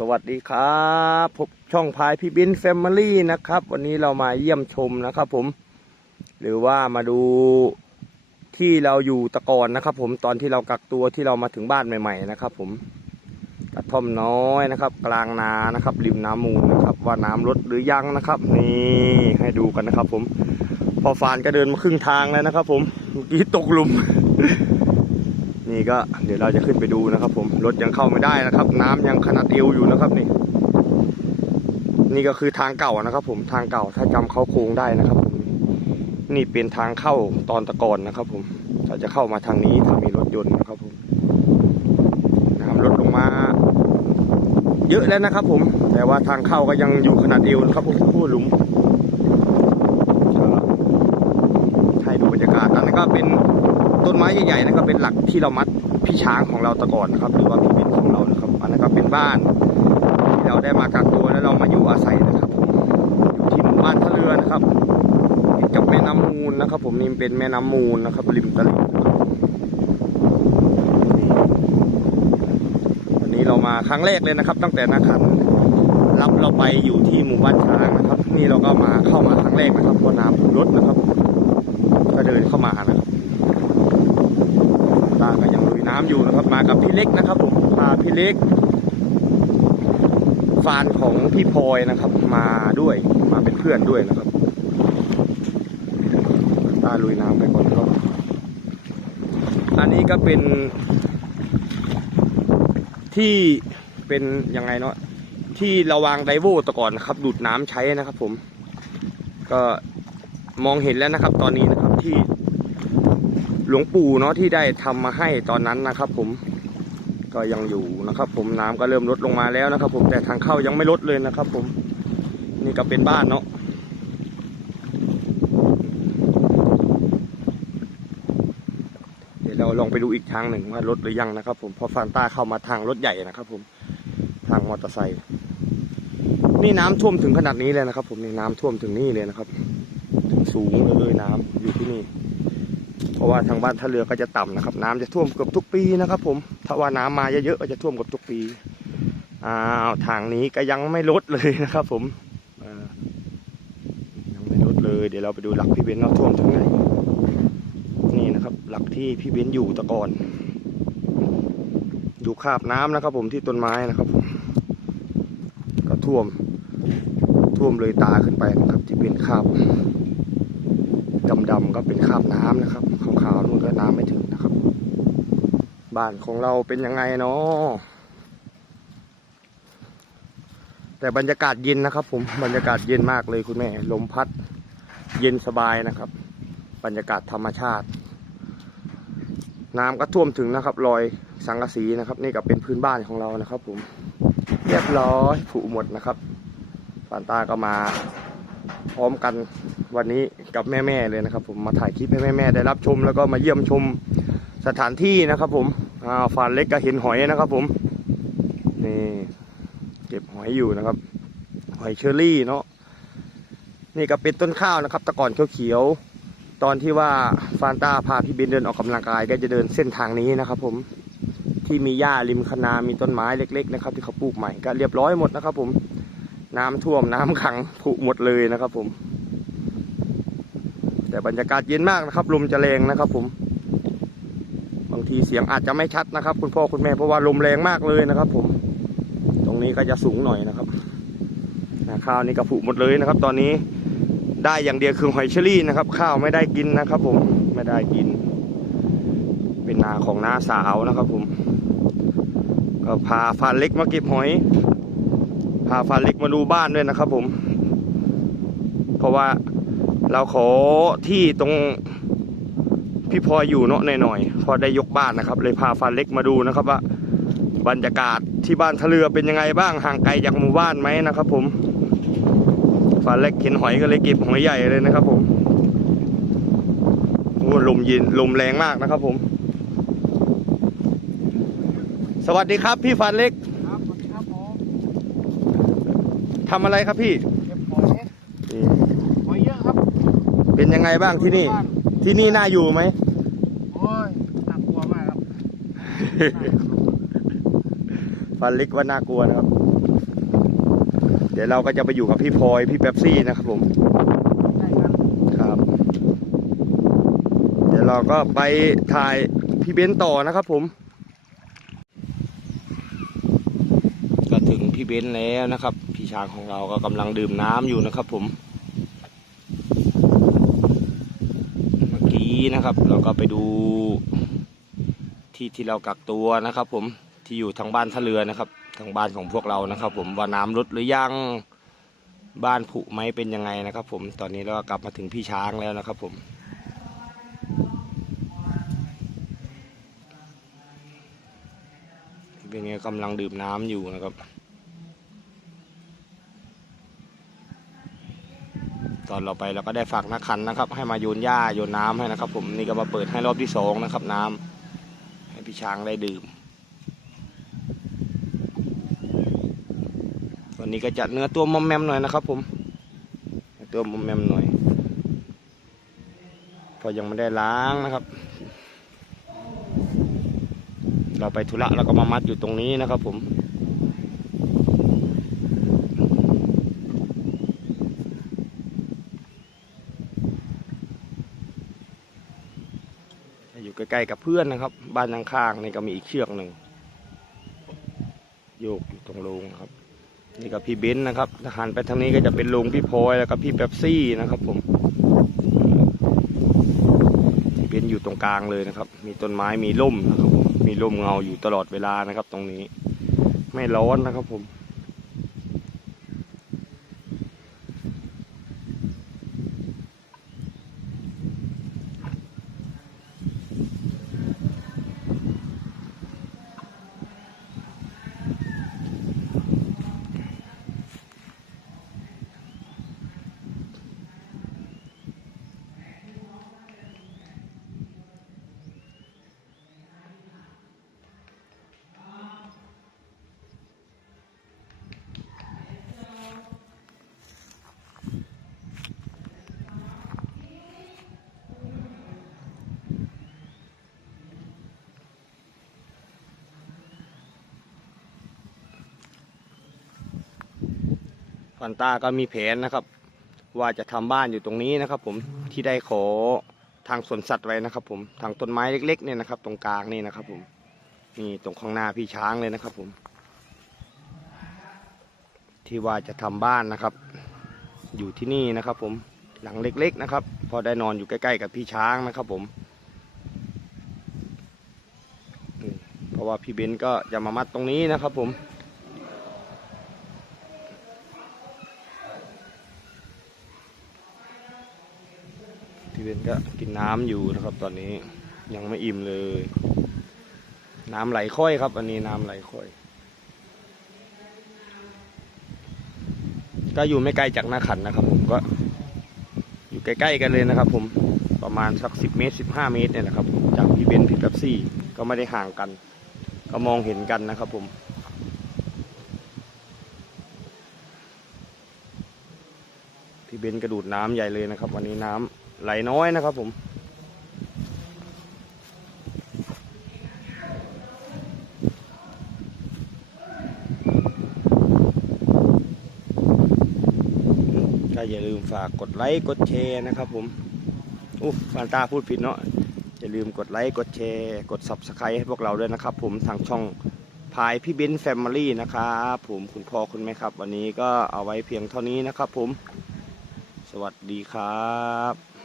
สวัสดีครับพบช่องพายพี่บินแฟมิลี่นะครับ วันนี้เรามาเยี่ยมชมนะครับผม หรือว่ามาดูที่เราอยู่ตะกอนนะครับ ผมตอนที่เรากักตัวที่เรามาถึงบ้านใหม่ ๆ นะครับ ผมกระท่อมน้อยนะครับ กลางนานะครับ ริมน้ำมูลนะครับ ว่าน้ำลดหรือยังนะครับ นี่ให้ดูกันนะครับ ผมพอฟานก็เดินมาครึ่งทางแล้วนะครับ ผมเมื่อกี้ตกหลุม นี่ก็เดี๋ยวเราจะขึ้นไปดูนะครับ ผมรถยังเข้าไม่ได้นะครับ น้ำยังขนาดเอวอยู่นะครับนี่ นี่ก็คือทางเก่านะครับ ผมทางเก่าถ้าจำเขาโครงได้นะครับผมนี่เป็นทางเข้าตอนตะกอนนะครับ ผมถ้าจะเข้ามาทางนี้ถ้ามีรถยนต์นะครับ ผมน้ำลดลงมา เยอะแล้วนะครับ ผม แต่ว่าทางเข้าก็ยังอยู่ขนาดเอวนะครับผมผู้หลุมก็ให้ดูบรรยากาศอันนั้นก็เป็น ต้นไม้ใหญ่ๆนะครับเป็นหลักที่เรามัดพี่ช้างของเราตะก่อนนะครับ หรือว่าพี่บินของเรานะครับอันนั้นก็เป็นบ้านที่เราได้มากักตัวแล้วเรามาอยู่อาศัยนะครับอยู่ที่หมู่บ้านท่าเรือนะครับติดกับแม่น้ำมูลนะครับ ผมนี่เป็นแม่น้ำมูลนะครับริมตลิ่งวันนี้เรามาครั้งแรกเลยนะครับ ตั้งแต่นาขันรับเราไปอยู่ที่หมู่บ้านช้างนะครับ นี่เราก็มาเข้ามาครั้งแรกนะครับเพราะน้ำลดนะครับ ก็เดินเข้ามานะครับ น้ำอยู่นะครับมากับพี่เล็กนะครับผมพาพี่เล็ก ฟานของพี่พลอยนะครับ มาด้วยมาเป็นเพื่อนด้วยนะครับตาลุยน้ำไปก่อนครับอันนี้ก็เป็น ที่เป็นยังไงเนาะที่เราวางไดโวตะก่อนนะครับ ดูดน้ำใช้นะครับ ผม ก็มองเห็นแล้วนะครับ ตอนนี้นะครับที่ หลวงปู่เนาะที่ได้ทำมาให้ตอนนั้นนะครับ ผมก็ยังอยู่นะครับ ผมน้ำก็เริ่มลดลงมาแล้วนะครับ ผมแต่ทางเข้ายังไม่ลดเลยนะครับ ผมนี่ก็เป็นบ้านเนาะเดี๋ยวเราลองไปดูอีกทางหนึ่งว่าลดหรือยังนะครับ ผมพอฟานต้าเข้ามาทางรถใหญ่นะครับ ผมทางมอเตอร์ไซค์นี่น้ำท่วมถึงขนาดนี้เลยนะครับ ผมนี่น้ำท่วมถึงนี่เลยนะครับ ถึงสูงเลยน้ำอยู่ที่นี่ เพราะว่าทางบ้านท่าเรือก็จะต่ำนะครับ น้ำจะท่วมเกือบทุกปีนะครับ ผมถ้าว่าน้ำมาเยอะๆก็จะท่วมเกือบทุกปีอ้าวทางนี้ก็ยังไม่ลดเลยนะครับ ผมยังไม่ลดเลย เดี๋ยวเราไปดูหลักพี่เบนซ์เราท่วมถึงไหนนี่นะครับ หลักที่พี่เบนซ์อยู่ตะกอนดูคราบน้ำนะครับ ผมที่ต้นไม้นะครับผมก็ท่วมท่วมเลยตาขึ้นไปนะครับ ที่เป็นคราบ ดำๆก็เป็นคราบน้ำนะครับขาวๆนู่นก็น้ำไม่ถึงนะครับ บ้านของเราเป็นยังไงเนาะแต่บรรยากาศเย็นนะครับ ผมบรรยากาศเย็นมากเลยคุณแม่ ลมพัด เย็นสบายนะครับ บรรยากาศธรรมชาติ น้ำก็ท่วมถึงนะครับรอยสังกะสีนะครับ นี่ก็เป็นพื้นบ้านของเรานะครับ ผม เรียบร้อยผุหมดนะครับปานตาก็มา พร้อมกันวันนี้กับแม่ๆเลยนะครับ ผมมาถ่ายคลิปให้แม่ๆได้รับชม แล้วก็มาเยี่ยมชมสถานที่นะครับ ผมอ่าฟานเล็กก็เห็นหอยนะครับ ผมนี่เก็บหอยอยู่นะครับ หอยเชอรี่เนาะนี่ก็เป็นต้นข้าวนะครับต่ก่อนเขียวๆตอนที่ว่าฟานต้าพาพี่เบนเดินออกกำลังกายก็จะเดินเส้นทางนี้นะครับ ผมที่มีหญ้าริมคณามีต้นไม้เล็ก ๆ นะครับ ที่เขาปลูกใหม่ก็เรียบร้อยหมดนะครับ ผม น้ำท่วมน้ำขังผุหมดเลยนะครับ ผม แต่บรรยากาศเย็นมากนะครับ ลมจะแรงนะครับ ผม บางทีเสียงอาจจะไม่ชัดนะครับ คุณพ่อคุณแม่เพราะว่าลมแรงมากเลยนะครับ ผม ตรงนี้ก็จะสูงหน่อยนะครับนาข้าวนี่ก็ผุหมดเลยนะครับ ตอนนี้ได้อย่างเดียวคือหอยเชอรี่นะครับ ข้าวไม่ได้กินนะครับ ผมไม่ได้กิน เป็นนาของน้าสาวนะครับ ผม ก็พาฟานเล็กมาเก็บหอย พาฟาเล็กมาดูบ้านด้วยนะครับผม เพราะว่าเราขอที่ตรงพี่พลอยอยู่เนาะหน่อยๆพอได้ยกบ้านนะครับ เลยพาฟาเล็กมาดูนะครับว่าบรรยากาศที่บ้านทะเรือเป็นยังไงบ้างห่างไกลจากหมู่บ้านไหมนะครับ ผมฟาเล็กเห็นหอยก็เลยเก็บหอยใหญ่เลยนะครับ ผมโอ้ลมเย็นลมแรงมากนะครับ ผม สวัสดีครับ พี่ฟาเล็ก ครับสวัสดีครับผม ทำอะไรครับพี่เก็บหอยหอยเยอะครับเป็นยังไงบ้างที่นี่บ้าที่นี่น่าอยู่ไหมโอ้ยน่ากลัวมากครับฟันเล็กว่าน่ากลัวนะครับ เดี๋ยวเราก็จะไปอยู่กับพี่พลอยพี่แป๊บซี่นะครับผมใช่ครับครับ เดี๋ยวเราก็ไปถ่ายพี่เบนซ์ต่อนะครับผมก็ถึงพี่เบนซ์แล้วนะครับพี่ ช้างของเราก็กำลังดื่มน้ำอยู่นะครับผม เมื่อกี้นะครับ เราก็ไปดูที่ที่เรากักตัวนะครับผมที่อยู่ทางบ้านท่าเรือนะครับ ทางบ้านของพวกเรานะครับ ผมว่าน้ำลดหรือยังบ้านผุไหมเป็นยังไงนะครับ ผมตอนนี้เราก็กลับมาถึงพี่ช้างแล้วนะครับ ผมเป็นไงกำลังดื่มน้ำอยู่นะครับ ตอนเราไปเราก็ได้ฝากนักขันนะครับ ให้มาโยนหญ้าโยนน้ำให้นะครับ ผมนี่ก็มาเปิดให้รอบที่สองนะครับ น้ำให้พี่ช้างได้ดื่ม วันนี้ก็จะเนื้อตัวมอมแมมหน่อยนะครับ ผมตัวมอมแมมหน่อยพอยังไม่ได้ล้างนะครับ เราไปธุระแล้วก็มามัดอยู่ตรงนี้นะครับ ผม ใกล้ๆกับเพื่อนนะครับ บ้านข้างๆนี่ก็มีอีกเชือกหนึ่งโยกอยู่ตรงโรงครับ นี่ก็พี่เบนซ์นะครับถ้าหันไปทางนี้ก็จะเป็นโรงพี่พลอยแล้วก็พี่เป๊ปซี่นะครับ ผมพี่เบนซ์อยู่ตรงกลางเลยนะครับ มีต้นไม้มีร่มนะครับผมมีร่มเงาอยู่ตลอดเวลานะครับ ตรงนี้ ไม่ร้อนนะครับผม ฟันตาก็มีแผนนะครับ ว่าจะทำบ้านอยู่ตรงนี้นะครับ ผมที่ได้ขอทางสวนสัตว์ไว้นะครับ ผมทางต้นไม้เล็ก ๆ เนี่ยนะครับ ตรงกลางนี่นะครับ ผมนี่ตรงข้างหน้าพี่ช้างเลยนะครับ ผม ที่ว่าจะทำบ้านนะครับ อยู่ที่นี่นะครับ ผมหลังเล็ก ๆ นะครับ พอได้นอนอยู่ใกล้ ๆ กับพี่ช้างนะครับ ผมอืมเพราะว่าพี่เบนก็จะมามัดตรงนี้นะครับ ผม พี่เบนก็กินน้ำอยู่นะครับ ตอนนี้ยังไม่อิ่มเลย น้ำไหลค่อยครับ อันนี้น้ำไหลค่อย ก็อยู่ไม่ไกลจากหน้าขันนะครับ ผมก็อยู่ใกล้ๆกันเลยนะครับ ผมประมาณสักสิบเมตรสิบห้าเมตรเนี่ยนะครับ จากพี่เบนพี่เป๊ปซี่ก็ไม่ได้ห่างกัน ก็มองเห็นกันนะครับ ผมพี่เบนกระดูดน้ำใหญ่เลยนะครับ วันนี้น้ำ ไหลน้อยนะครับผมก็อย่าลืมฝากกดไลค์กดแชร์นะครับผมอู้ฟานตาพูดผิดเนาะอย่าลืมกดไลค์กดแชร์ กด subscribe ให้พวกเราด้วยนะครับผมทางช่องพายพี่เบนแฟมิลี่นะครับผมคุณพ่อคุณแม่ครับ วันนี้ก็เอาไว้เพียงเท่านี้นะครับผม สวัสดีครับ